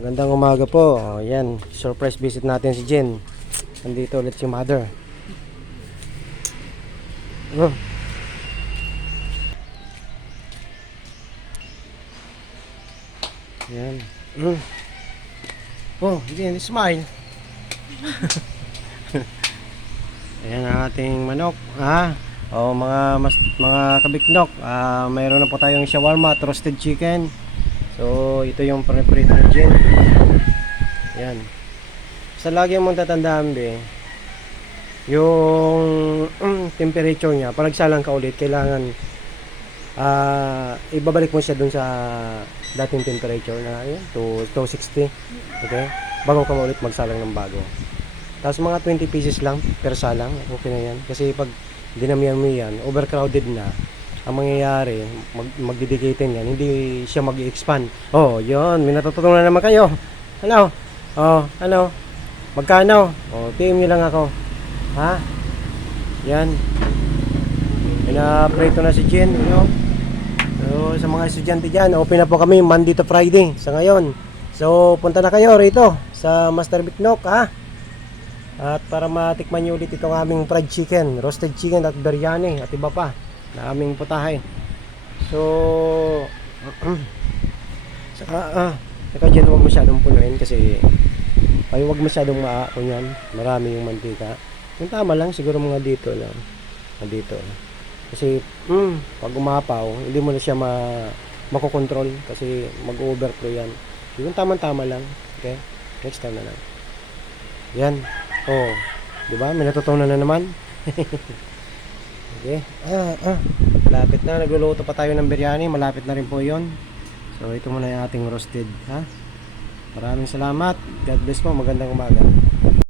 Magandang umaga po. Oh, yan, surprise visit natin si Jen. Nandito ulit si mother. Oh. Yan. Mm. Oh, Jen, smile. Ayan ang ating manok. Ha? O mga mas, mga kabiknok, ah mayroon na po tayong shawarma roasted chicken. So, ito yung ni Jen. Yan. Sa lagi mong tatandaan, be, yung mm, temperature niya, pag nagsalang ka ulit, kailangan ah ibabalik mo siya dun sa dating temperature na yun, to 260. Okay? Bago ka ulit magsalang ng bago. Tapos mga 20 pieces lang per salang, okay na yan. Kasi pag dinamihan mo yan, overcrowded na, ang mangyayari, mag, magdidikitin yan, hindi siya mag expand Oh, yun, may natutunan naman kayo. Ano? Oh, ano? Magkano? Oh, PM nyo lang ako. Ha? Yan. Pina-prito na si Jen, no? So, sa mga estudyante dyan, open na po kami Monday to Friday sa ngayon. So, punta na kayo rito sa Master Biknok, ha? At para matikman nyo ulit itong aming fried chicken, roasted chicken at biryani at iba pa na aming putahe. So, saka, ah, saka dyan huwag masyadong punuin kasi ay huwag masyadong maako yan. Marami yung mantika. Yung tama lang, siguro mga dito lang. Ah, Dito. Kasi, mm, pag umapaw, hindi mo na siya ma makokontrol kasi mag-overflow yan. Yung tama-tama lang. Okay? Next time na lang. Yan. Oh, 'di ba? May natutunan na naman. okay. Ah, ah. Malapit na nagluluto pa tayo ng biryani, malapit na rin po 'yon. So ito muna yung ating roasted, ha? Maraming salamat. God bless po. Magandang umaga.